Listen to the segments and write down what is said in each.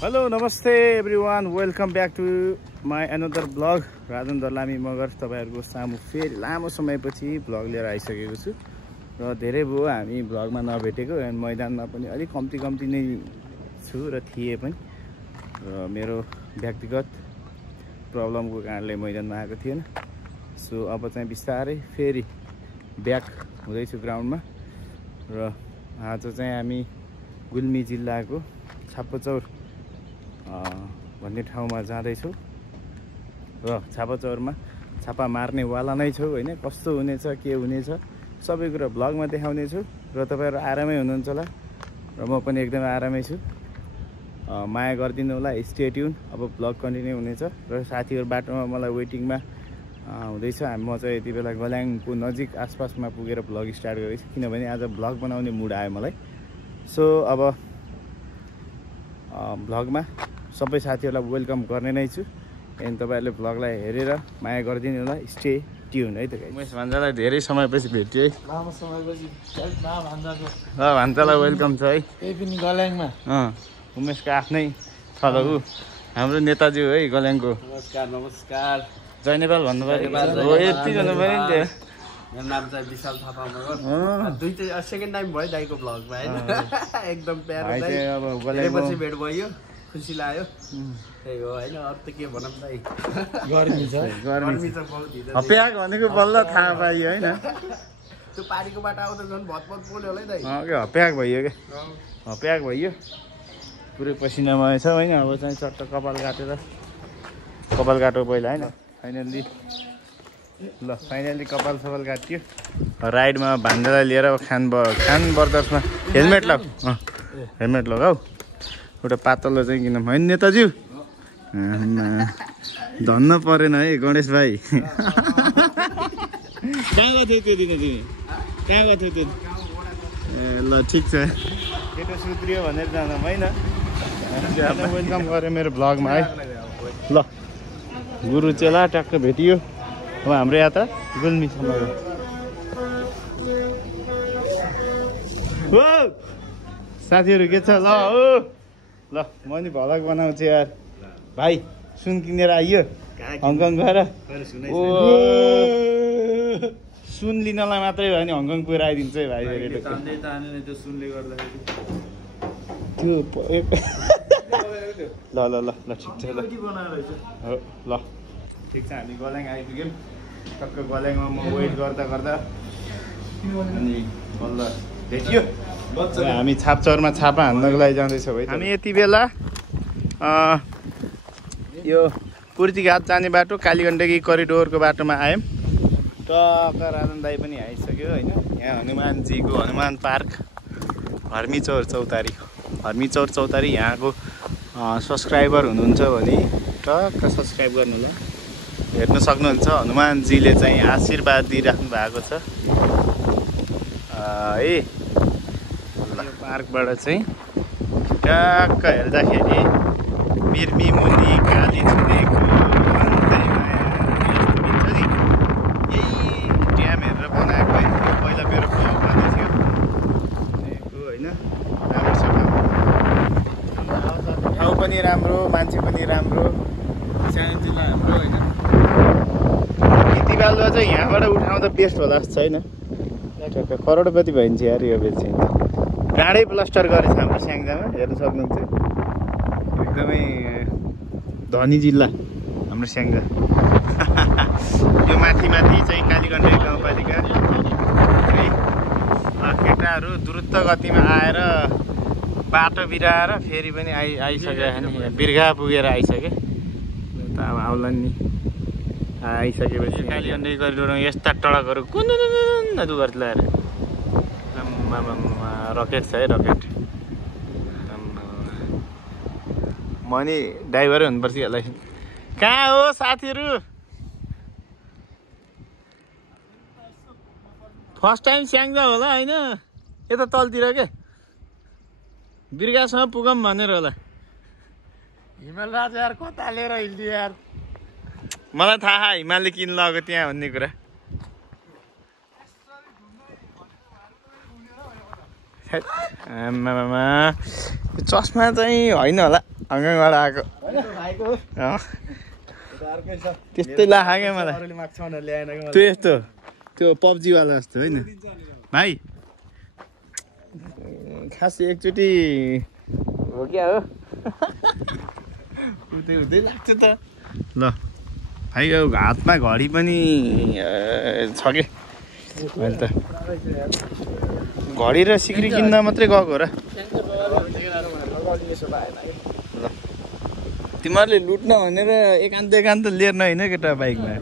Hello नमस्ते everyone welcome back to my another blog Rajan Dalami Magar तपाईहरुको सामु फेरि लामो समयपछि ब्लग लिएर आइसकेको छु र धेरै भयो हामी ब्लगमा नभेटेको एन्ड मैदानमा पनि अलि कम्ती नै छु र थिए पनि र मेरो व्यक्तिगत प्रब्लमको कारणले मैदानमा आएको थिएन सो अब चाहिँ बिस्तारै फेरि ब्याक हुँदैछु ग्राउन्डमा र आज चाहिँ हामी गुल्मी जिल्लाको छाप्पचौर भन्ने ठाउँमा जाँदैछौँ र छापाचौरमा छापा मार्नेवाला नै छौँ होइन। कस्तो हुनेछ के हुनेछ सबै कुरा ब्लगमा देखाउने छु र तपाईँहरू आरामै हुनुहुन्छ होला र म पनि एकदमै आरामै छु। माया गरिदिनु होला, स्टे ट्युन। अब ब्लग कन्टिन्यू हुनेछ र साथीहरू बाटोमा मलाई वेटिङमा हुँदैछ। म चाहिँ यति बेला गल्याङको नजिक आसपासमा पुगेर ब्लग स्टार्ट गरेको छु किनभने आज ब्लग बनाउने मुड आयो मलाई। सो अब ब्लगमा सबै साथीहरूलाई वेलकम गर्ने नै छु एन्ड तपाईँहरूले ब्लगलाई हेरेर माया गरिदिनु होला, स्टे ट्युन है त। उमेश भान्जालाई धेरै समयपछि भेट्यो है, लामो समयपछि भान्जालाई वेलकम छ है। त्यही पनि गल्याङमा उमेशको आफ्नै छ ल ऊ हाम्रो नेताजी हो है गल्याङको। नमस्कार नमस्कार, जय नेपाल भन्नुभयो हो, यति भन्नुभयो नि त्यो। मेरो नाम चाहिँ विशाल थापा मगर। दुईटै सेकेन्ड टाइम भयो दाइको ब्लगमा होइन। एकदम प्यारो दाइ, अब गल्याङपछि भेट भयो, खुसी लाग्यो। त्यही हो होइन, अरू त के भनौँ दाइ, गर्मी छ बहुत हिजो। हप्याक भनेको बल्ल थाहा पाइयो होइन। त्यो पारीको बाटो आउँदा झन् भतभत पोल्यो होला है दाइ। हप्याक भइयो क्या, हप्याक भइयो, पुरै पसिनामा छ होइन। अब चाहिँ चट्ट कपाल काटो पहिला होइन। फाइनल्ली कपाल सपाल काटियो। राइडमा भान्जालाई लिएर खान बर्दर्समा हेलमेट लगाऊ। एउटा पातलो चाहिँ किन होइन नेताज्यू, धन्न परेन है गणेश भाइ। कहाँ गएको थियो त्यो दिन तिमी, कहाँ गएको थियो त्यो? ए ल ठिक छ, केटो सुत्रियो भनेर जाँदा होइन। वेलकम गरेँ मेरो ब्लगमा है। ल गुरु चेला ट्याक्क भेटियो। अब हाम्रो यात्रा गुल्मीसम्म हो। साथीहरू के छ? ल ल म नि भलक बनाउँछु यार भाइ। सुन किनेर आइयो हङकङ गएर। ओ सुन लिनलाई मात्रै भयो भने हङकङ पुगेर आइदिन्छ है भाइ। त्यो ल ल ल ल ठिक छ ल हो ल ठिक छ। हामी गल्याङ आइपुग्यौँ। टक्क गल्याङमा म वेट गर्दा अनि बल्ल भेटियो। हामी छापचौरमा छापा हान्नको लागि जाँदैछौँ है। हामी यति बेला यो कुर्तीघाट जाने बाटो कालीगण्डकी करिडोरको बाटोमा आयौँ। टक्क राजन दाई पनि आइसक्यो होइन। यहाँ हनुमानजीको हनुमान पार्क हर्मीचौर चौतारी यहाँको सब्सक्राइबर हुनुहुन्छ भने टक्क सब्सक्राइब गर्नु ल, हेर्न सक्नुहुन्छ। हनुमानजीले चाहिँ आशीर्वाद दिइराख्नु भएको छ है। पार्कबाट चाहिँ टक्क हेर्दाखेरि बिर्मी मुनि काली छुनेको यही ड्याम हेरेर बनाएको है। पहिला मेरो ब्लगमा थियो होइन। राम्रो छ ठाउँ पनि राम्रो, मान्छे पनि राम्रो, सानो जिल्ला हाम्रो होइन। खेती बालुवा चाहिँ यहाँबाट उठाउँदा बेस्ट होला जस्तो छैन। टक्क करोडपति भइन्छ यार यो बेच चाहिँ। डाँडै प्लास्टर गरेछ हाम्रो स्याङ्जामा, हेर्न सक्नुहुन्छ। एकदमै धनी जिल्ला हाम्रो स्याङ्जा। यो माथि चाहिँ कालीगण्डकी गाउँपालिका है। केटाहरू द्रुत गतिमा आएर बाटो बिराएर फेरि पनि आइसक्यो नि, बिर्गा पुगेर आइसक्यो। त अब आउला नि आइसकेपछि कालीगण्डकी करिडोरमा यस्ता टडकहरू कुन दुगर्ति लगाएर रकेट छ है, रकेट। म नि ड्राइभरै हुनुपर्छ यसलाई। कहाँ हो साथीहरू? फर्स्ट टाइम स्याङ्जा होला होइन, यता तलतिर के बिर्गासम्म पुगौँ भनेर होला। हिमाल राज यार कता लिएर हिँड्दियो यार। मलाई थाहा हिमालले किन लगेको त्यहाँ भन्ने कुरा। आमामा चस्मा चाहिँ होइन होला, हङकङबाट आएको त्यस्तै लाग्यो क्या मलाई त्यो यस्तो त्यो पब्जीवाला जस्तो होइन भाइ खास एकचोटि हो क्या हो हुँदै हुँदै लाग्छ त ल भाइ यो हातमा घडी पनि छ कि अहिले त घडी र सिक्री किन्न मात्रै गएको हो र ल तिमीहरूले लुट्न भनेर एकान्त लिएर होइन केटा बाइकमा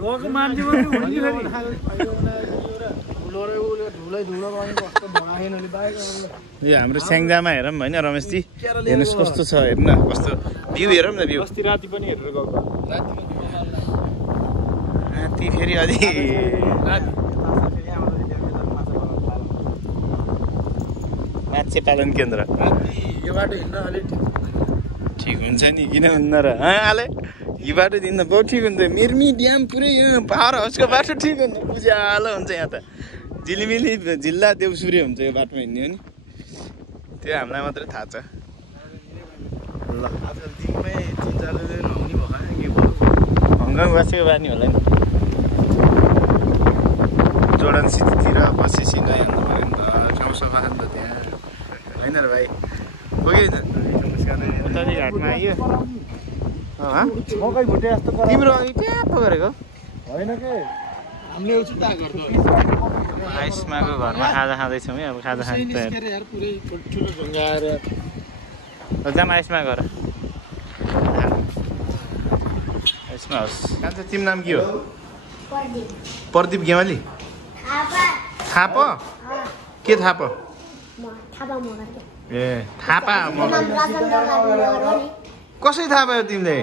यो हाम्रो स्याङ्जामा हेरौँ होइन रमेशजी हेर्नुहोस् कस्तो छ हेर्नु कस्तो भ्यू हेरौँ न भ्यू राति पनि हेरेर गएको राति फेरि अलि माछा पालन केन्द्र यो बाटो हिँड्न अलिक ठिक हुन्छ नि किन हुन्न र आले यो बाटो हिँड्दा बहुत ठिक हुन्छ मिर्मी ड्याम पुरै यो पावर हाउसको बाटो ठिक हुन्छ उज्यालो हुन्छ यहाँ त झिलिमिली जिल्ला देउसुरे हुन्छ यो बाटोमा हिँड्ने हो नि त्यो हामीलाई मात्रै थाहा छ ल आजकल दिनमै 3-4 दिन नहुने भयो हङकङ बसेको बानी होला नि जोर्डन सिटीतिर बसेपछि नयाँ ठाउँ सफा छ नि त त्यहाँ होइन र भाइ पुग्यो घाटमा आइयो मकै भुटे जस्तो तिम्रो अघि ट्याप गरेको होइन के हामीले आइसमाको घरमा खाजा खाँदैछौँ है अब खाजा खान्छ जाम आइसमा गर आइसमा होस् कान्छ तिम्रो नाम के हो प्रदीप गेवाली थाप के थाप ए थापा कसरी थाहा पायो तिमीले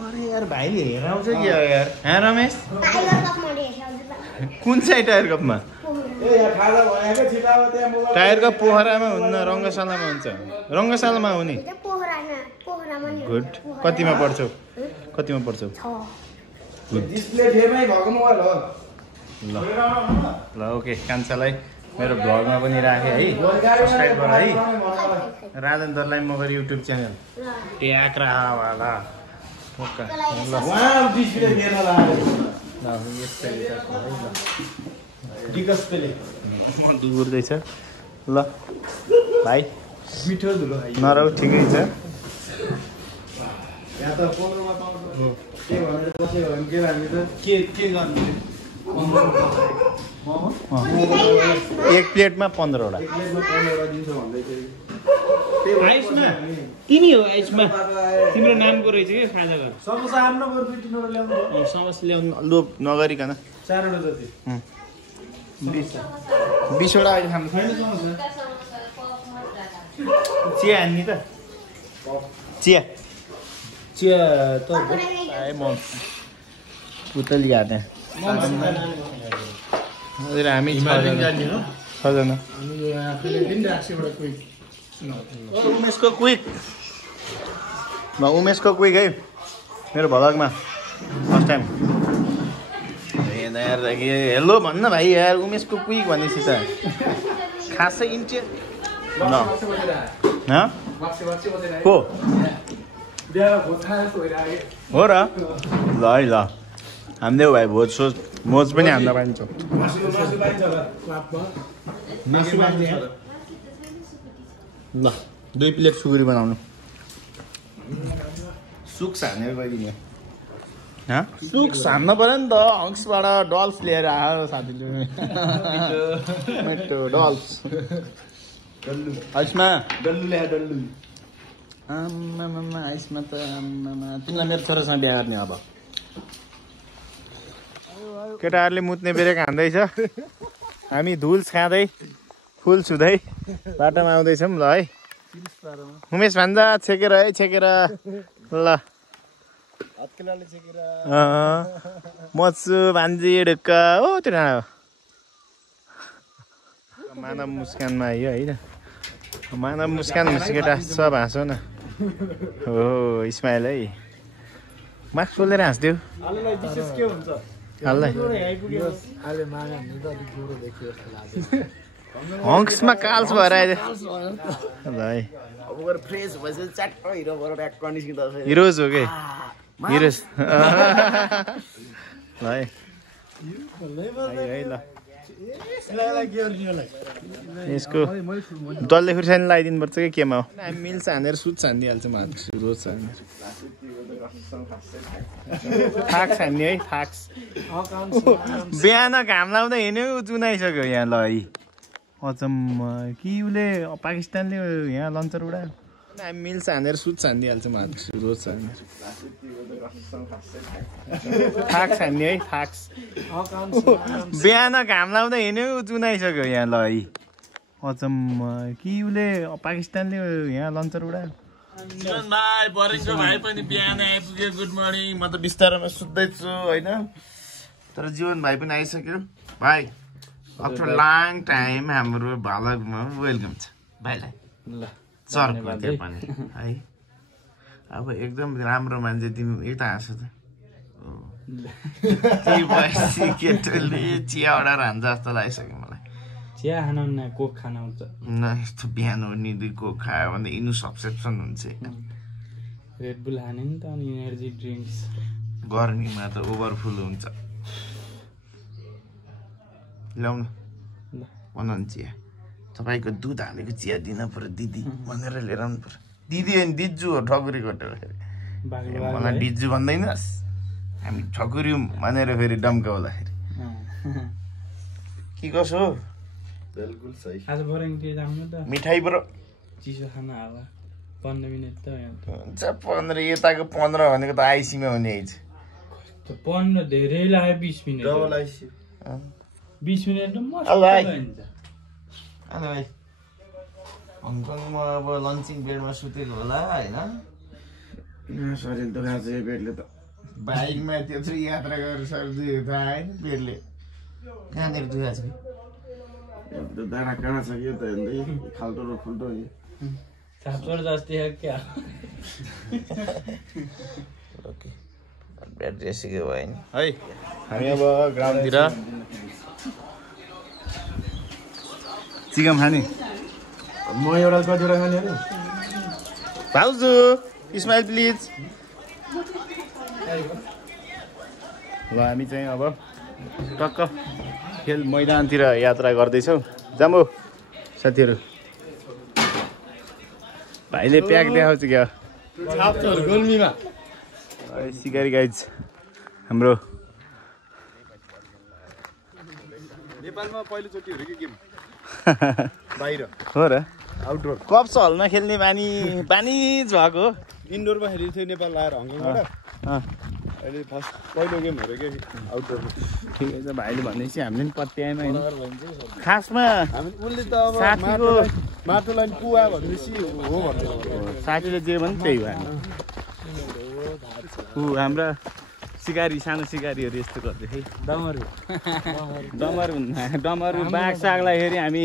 अरे यार भाइले हेर आउँछ कि यार हाँ रमेश कुन चाहिँ टायर कपमा टायर कप पोखरामा हुन्न रङ्गशालामा हुन्छ रङ्गशालामा हुने गुड कतिमा पढ्छौ ल ओके कान्छालाई मेरो भ्लगमा पनि राखेँ है सब्सक्राइब गर है राजन दर्लाई मगर युट्युब च्यानल ट्याक रावाला दुर्दैछ ल भाइ मिठो धुलो नरौ ठिकै छ एक प्लेटमा 15वटा तिमी हो आइसमा तिम्रो नामको रहेछ कि खाजा घर समोसा ल्याउनु लोभ नगरिकन 4वटा जति 20वटा अहिले खानु चिया हान्ने त चिया त म पुतली हाने हामी 6जना उमेशको क्विक क्विक है मेरो भ्लगमा फर्स्ट टाइम हेलो भन्न भाइ यार उमेशको क्विक भनेपछि त खासै इन्ट्रेस्ट को हो र ल है ल हामीले भाइ मोज पनि हान्न पाइन्छ ल 2 प्लेट सुकुरी बनाउनु सुक हानेर गइदिने सुक हान्न पर्यो नि त हङ्सबाट डल्स लिएर आयो साथीले मिठो डल्स आइसमा आम्मामा आइसमा त आम्मामा तिमीलाई मेरो छोरासँग बिहा गर्ने अब केटाहरूले मुत्ने बेरेक हान्दैछ हामी धुल्स खाँदै फुल छुँदै बाटोमा आउँदैछौँ ल है उमेश भान्जा छेकेर है छेकेर ल मच्छु भान्जी ढुक्क हो त्यो डाँडा हो मानव मुस्कानमा आइयो होइन मानव मुस्कान केटा सब हाँसो न हो इस्माइल है मास्क खोलेर हाँस्दियो हङ्क्समा काल्स भएर आइदियो भाइ अब गएर फ्रेस भएपछि च्याट्ट हिरो भएर ब्याक निस्किँदा हिरोज हो कि हिरोज भाइ है ल यसको डल्ले खुर्सानी लगाइदिनुपर्छ कि केमा हो मिल्छ हानेर सुत छानिदिइहाल्छ म रोज छानेर थाक्स हान्ने है थाक्स बिहान घाम लाउँदा हिँड्यो चुनाइसक्यो यहाँ ल है अचम्म कि उसले पाकिस्तानले यहाँ लन्चर उडायो हामी मिल्छ हानेर सुत छानिदिइहाल्छ म रोज छानेर थाक्स हान्ने है थाक्स बिहान घाम लाउँदा हिँड्यो चुनाइसक्यो यहाँ ल है अचम्म कि उसले पाकिस्तानले यहाँ लन्चर उडायो भाइ बरेको भाइ पनि बिहान आइपुग्यो गुड मर्निङ म त बिस्तारोमा सुत्दैछु होइन तर जीवन भाइ पनि आइसक्यो भाइ आफ्टर लङ टाइम हाम्रो भ्लगमा वेलकम छ भाइलाई ल चर्को त्यो पनि है अब एकदम राम्रो मान्छे तिमी यता हाँसो त केटोले चिया अर्डर हान्छ जस्तो लागिसक्यो मलाई चिया खाना कोक खाना हुन्छ न यस्तो बिहान उनी दुई कोक खायो भने इनु सब्सेप्सन हुन्छ रेड बुल खाने नि त अनि एनर्जी ड्रिङ्क्स गर्मीमा त ओभरफुल हुन्छ ल्याउनु बनाउनु चिया तपाईँको दुध हालेको चिया दिन पर्यो दिदी भनेर लिएर आउनु पर्यो दिदी होइन दिजु हो ठकुरी कटेर फेरि मलाई दिजु भन्दैनस् हामी ठकुरी भनेर फेरि डम्का हुँदाखेरि के कसो हो बिल्कुल सही आज बरङतिर जाउँ त मिठाई ब्रो चिसो खाना होला 15 मिनेट त हुन्छ 15 यताको 15 भनेको त आइसीमा हुने है 15 धेरै लाग्यो 20 मिनेट डबल आइसी 20 मिनेट त मस्त हेलो भाइ हुन्छ हेलो भाइ हङकङमा अब लन्चिङ बेडमा सुतेको होला होइन शरीर दुखाएको छ यो बेडले त बाइकमा त्यत्रो यात्रा गरेर सर दुखेको थाहा आएन बेडले कहाँनिर दुखाएको छ डाँडा कहाँ छ कि त हेर्दै खाल्टो र खुल्टो सापचोर जस्तै हो क्या ओके बेड रेसिको भयो नि है हामी अब ग्राउन्डतिर चिकन खाने म एउटा कतिवटा खाने अरे भाउजू स्माइल प्लिज ल हामी चाहिँ अब टक्क खेल मैदानतिर यात्रा गर्दैछौँ जाम्बो साथीहरू भाइले प्याक देखाउँछु क्या गोल्मीमा सिकारी गाइज हाम्रो नेपालमा पहिलोचोटि हो कि गेम बाहिर हो र आउटडोर कप्स हलमा खेल्ने बानी भएको इन्डोरमा खेलेको थियो नेपाल आएर हङकङबाट अहिले फर्स्ट पहिलो गेम हेऱ्यो कि आउटडोरमा ठिकै छ भाइले भनेपछि हामीले पनि पत्याएन होइन खासमा उसले त अब साथीको माटोलाई कुवा भनेपछि हो भन्दै साथीले जे भने त्यही भयो ऊ हाम्रा सिकारी सानो सिकारीहरू यस्तो गर्दै है डमरू बाघ सागलाई हेरी हामी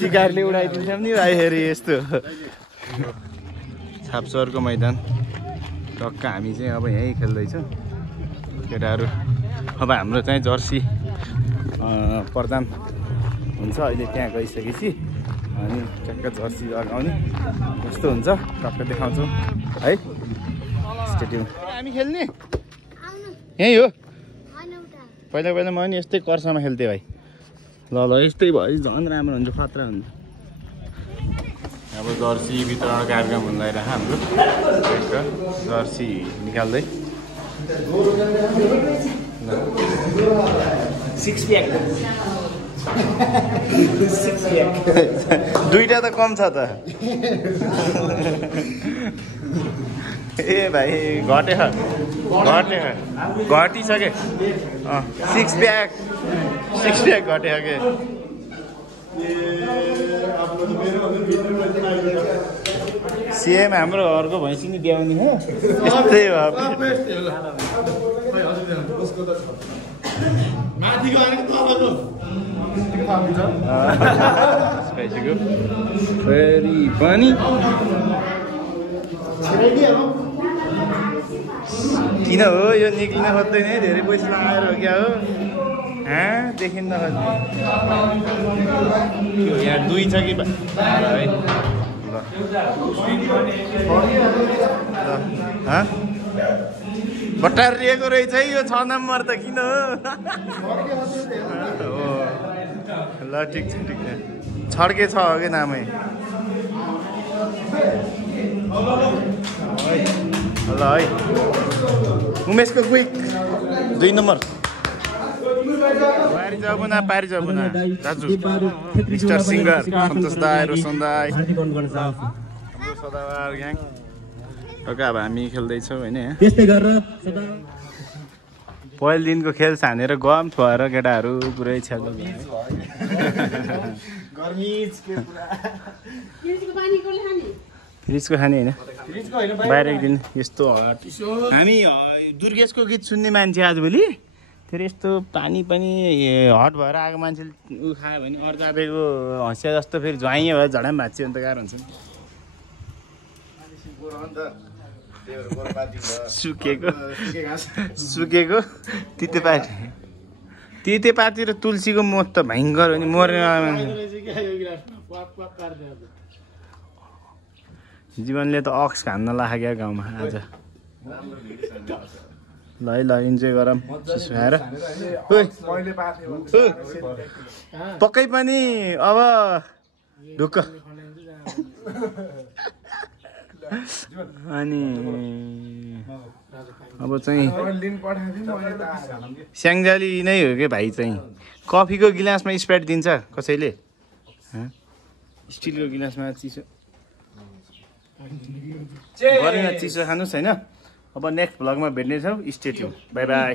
सिकारीले उडाइदिन्छौँ नि भाइ हेरी यस्तो छापचौरको मैदान टक्क हामी चाहिँ अब यहीँ खेल्दैछौँ केटाहरू अब हाम्रो चाहिँ जर्सी प्रदान हुन्छ अहिले त्यहाँ गइसकेपछि अनि टक्क जर्सी लगाउने कस्तो हुन्छ टक्क देखाउँछौँ है स्टेडियम हामी खेल्ने यहीँ हो पहिला म पनि यस्तै कर्सामा खेल्थेँ भाइ ल यस्तै भयो झन् राम्रो हुन्छ खतरा हुन्छ अब जर्सी वितरण कार्यक्रम हुन लगाइरहेको हाम्रो जर्सी निकाल्दै 6 प्याक दुईटा त कम छ त ए भाइ घटिसक्यो 6 प्याक घट्यो के सेम हाम्रो घरको भैँसी नि ब्याउने हो यस्तै भयो फेरि पनि किन हो यो निक्लिन खोज्दैन धेरै पैसा लगाएर हो क्या हो देखिन्न यहाँ 2 छ कि है बटारिएको रहेछ है यो 6 नम्बर त किन हो ल ठिक छ छड्के छ हो कि नामै ल है उमेशको क्विक 2 नम्बर पारी जाऊ न दाजु मिस्टर सिङ्गर सन्तोष दाई रोशन दाई हाम्रो सदाबार ग्याङ टका अब हामी खेल्दैछौँ होइन पहिलो दिनको खेल छानेर गम छोएर केटाहरू पुरै छ्यालो फ्रिजको खाने होइन बाहिर एकदिन यस्तो हामी दुर्गेशको गीत सुन्ने मान्छे आजभोलि फेरि यस्तो पानी पनि हट भएर आएको मान्छेले उ खायो भने अर्जापेको हँसिया जस्तो फेरि ज्वाइँ भएर झडाम भाँच्यो भने त गाह्रो हुन्छ सुकेको तितेपाती र तुलसीको मत त भयङ्कर हो नि मर्ने जीवनले त अक्स खान्न लाग्यो गाउँमा आज ल है ल इन्जोय गरौँ चिसो खाएर पक्कै पनि अब ढुक्क अनि अब चाहिँ स्याङ्जाली नै हो कि भाइ चाहिँ कफीको गिलासमा स्प्राइट दिन्छ कसैले स्टिलको गिलासमा चिसो गरेर चिसो खानुहोस् होइन अब नेक्स्ट भ्लगमा भेट्नेछौँ स्टे ट्युन बाई बाई